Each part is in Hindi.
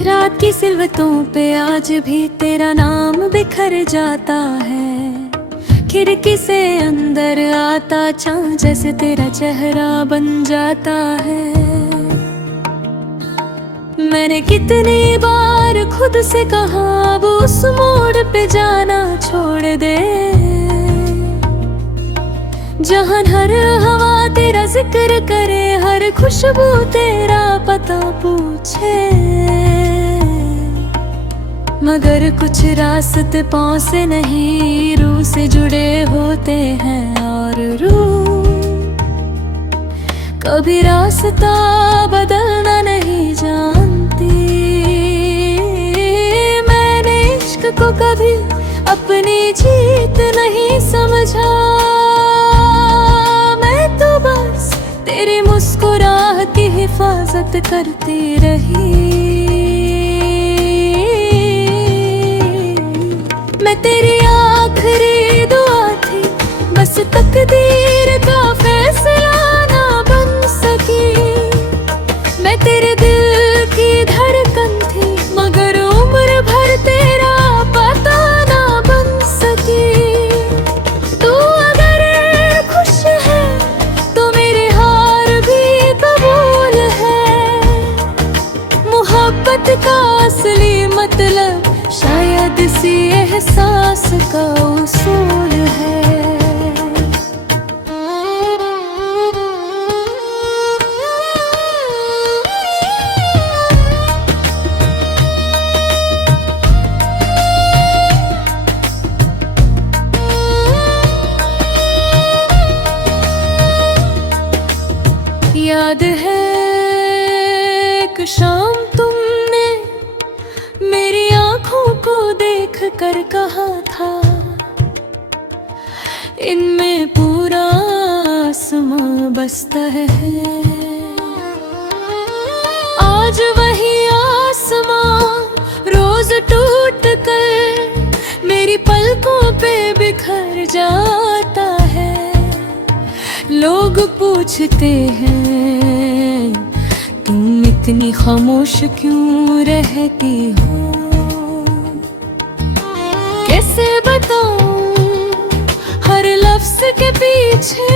रात की सिलवतों पे आज भी तेरा नाम बिखर जाता है। खिड़की से अंदर आता चाँद जैसे तेरा चेहरा बन जाता है। मैंने कितनी बार खुद से कहा अब उस मोड़ पे जाना छोड़ दे, जहां हर हवा तेरा जिक्र करे, हर खुशबू तेरा पता पूछे। मगर कुछ रास्ते पाँव से नहीं रूह से जुड़े होते हैं, और रूह कभी रास्ता बदलना नहीं जानती। मैंने इश्क को कभी अपनी जीत नहीं समझा, मैं तो बस तेरी मुस्कुराहट की हिफाजत करती रही। मैं तेरी आखिरी दुआ थी, बस तकदीर का फैसला ना बन सकी। मैं तेरे दिल की धड़कन थी, मगर उम्र भर तेरा पता ना बन सकी। तू अगर खुश है तो मेरे हार भी कबूल है। मोहब्बत का असली मतलब शायद इसी एहसास का उसूल है। याद है एक शाम तुमने मेरी आँखों को देख कर कहा था, इनमें पूरा आसमां बसता है। आज वही आसमां रोज टूट कर मेरी पलकों पे बिखर जाता है। लोग पूछते हैं तुम इतनी खामोश क्यों रहती हो, कैसे बताऊं हर लफ्ज के पीछे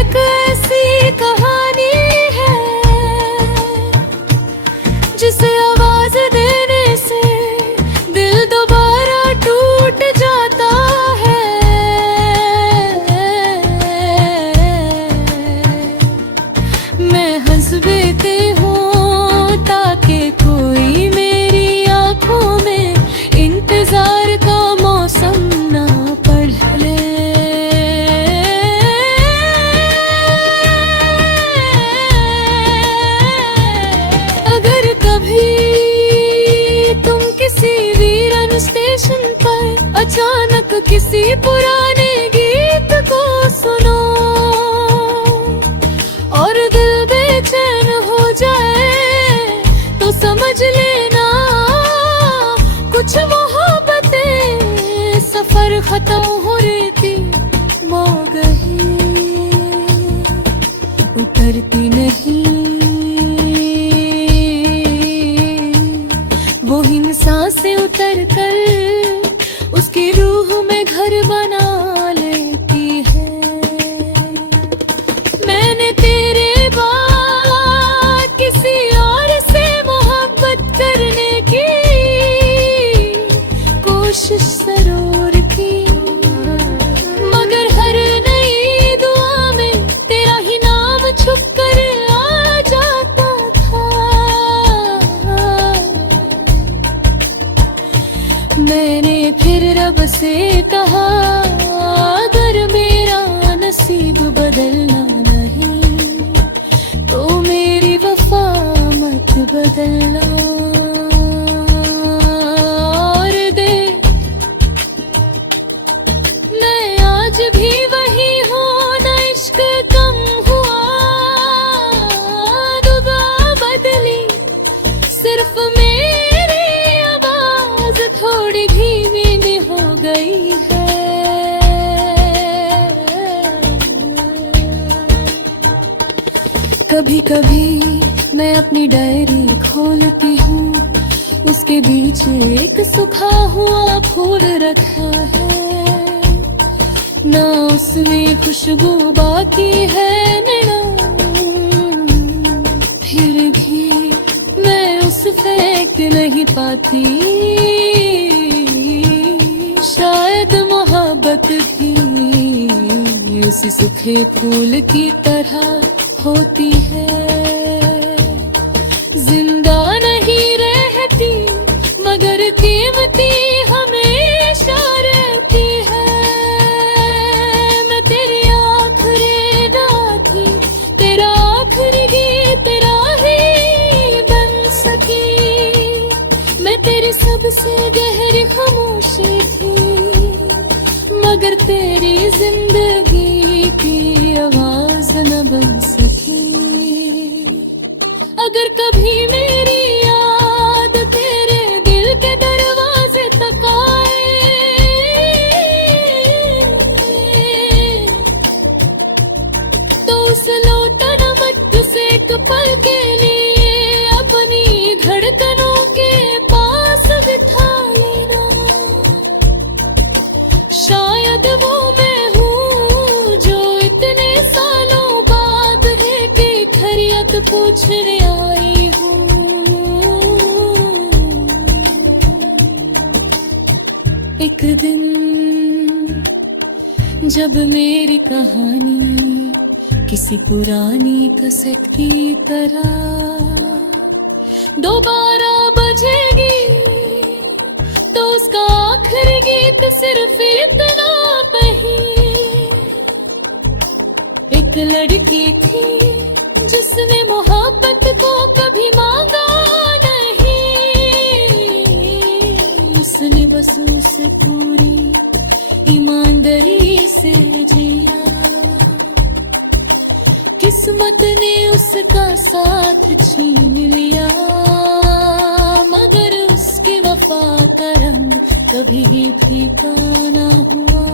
एक ऐसी कहानी है, जिसे आवाज देने से दिल दोबारा टूट जाता है। मैं हंस देती हूँ ताकि कोई मेरी आँखों में इंतजार का मौसम ना पढ़ ले। अगर कभी तुम किसी वीरन स्टेशन पर अचानक किसी पुराने गीत को सुनो और दिल बेचैन हो जाए, तो समझ लेना कुछ मोहब्बतें सफर खत्म हो रेती बो गई, उतरती नहीं। वो हिंसा से उतर कर उसकी रूह में घर बना कभी कभी मैं अपनी डायरी खोलती हूँ, उसके बीच एक सूखा हुआ फूल रखा है। ना उसमें खुशबू बाकी है ना, फिर भी मैं उस फेंक नहीं पाती। शायद मोहब्बत भी उसी सूखे फूल की तरह होती है। जिंदा नहीं रहती मगर कीमती हमेशा रहती है। मैं तेरी आखिरी रात थी, तेरा आखिरी गीत तेरा ही बन सकी। मैं तेरी सबसे गहरी खामोशी थी मगर तेरी जिंदगी की आवाज न बन सकी। अगर कभी मेरी याद तेरे दिल के दरवाजे तक आए, तो उस लौटन मत से एक पल के लिए अपनी धड़कनों के पास बिठा लेना। शायद वो मैं हूँ जो इतने सालों बाद है कि खैरियत पूछने आई हूँ। एक दिन जब मेरी कहानी किसी पुरानी कैसेट की तरह दोबारा बजेगी, तो उसका आखिरी गीत सिर्फ इतना ही। एक लड़की थी जिसने मोहब्बत को कभी मांगा नहीं, उसने बस उसे पूरी ईमानदारी से जिया। किस्मत ने उसका साथ छीन लिया मगर उसकी वफा का रंग कभी फीका ना हुआ।